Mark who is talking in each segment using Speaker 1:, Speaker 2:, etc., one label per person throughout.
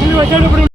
Speaker 1: ಇಲ್ಲಿ ಒದ್ದಾಡ್ಬಿಡಿ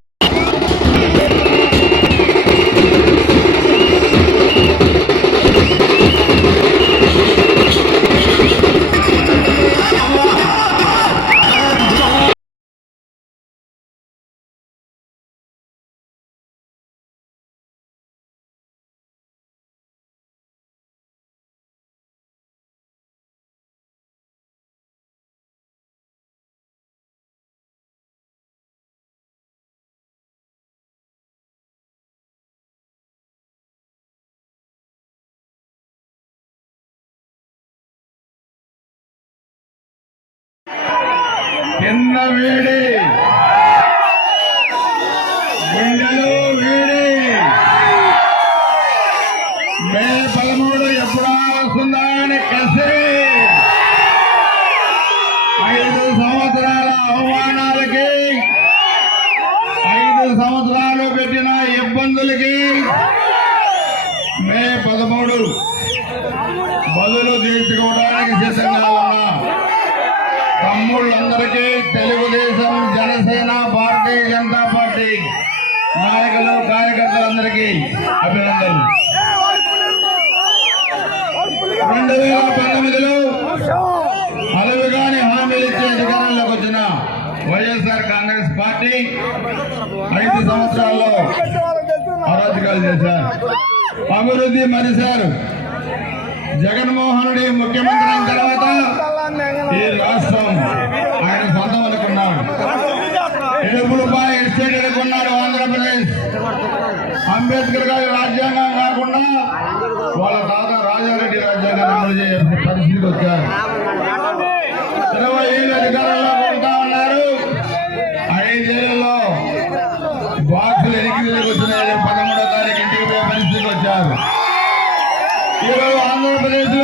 Speaker 1: కింద వేడి. గుండెలు వేడి. మే పదమూడు ఎప్పుడా వస్తుందా అని కసి. ఐదు సంవత్సరాల అవమానాలకి ఐదు సంవత్సరాలు పెట్టిన ఇబ్బందులకి మే పదమూడు బదులు తీర్చుకోవడానికి సిద్ధంగా ఉన్నా. తమ్ముళ్ళందరికీ కార్యకర్తలందరికీ అభినందనలు. రెండు వేల పంతొమ్మిదిలో అలవిగాని హామీలు ఇచ్చే అధికారంలోకి వచ్చిన వైఎస్ఆర్ కాంగ్రెస్ పార్టీ ఐదు సంవత్సరాల్లో అరాజకాలు చేశారు. అభివృద్ధి మరిశారు. జగన్మోహన్ రెడ్డి ముఖ్యమంత్రి అయిన తర్వాత ఈ రాష్ట్రం ఆయన సొంతం అనుకున్నాడు. ఎడుపులపై ఎస్టేట్ అనుకున్నాడు అంబేద్కర్ గారి రాజ్యాంగం కాకుండా వాళ్ళ తాత రాజారెడ్డి రాజ్యాంగం అమలు చేసే పరిస్థితికి వచ్చారు. ఇరవై ఏళ్ళు అధికారంలో ఉంటా ఉన్నారు. ఐదేళ్ళలో బాక్సులు ఎనికి వచ్చినాయి. పదమూడో తారీఖు ఇంటికి పోయే పరిస్థితికి వచ్చారు. ఈరోజు ఆంధ్రప్రదేశ్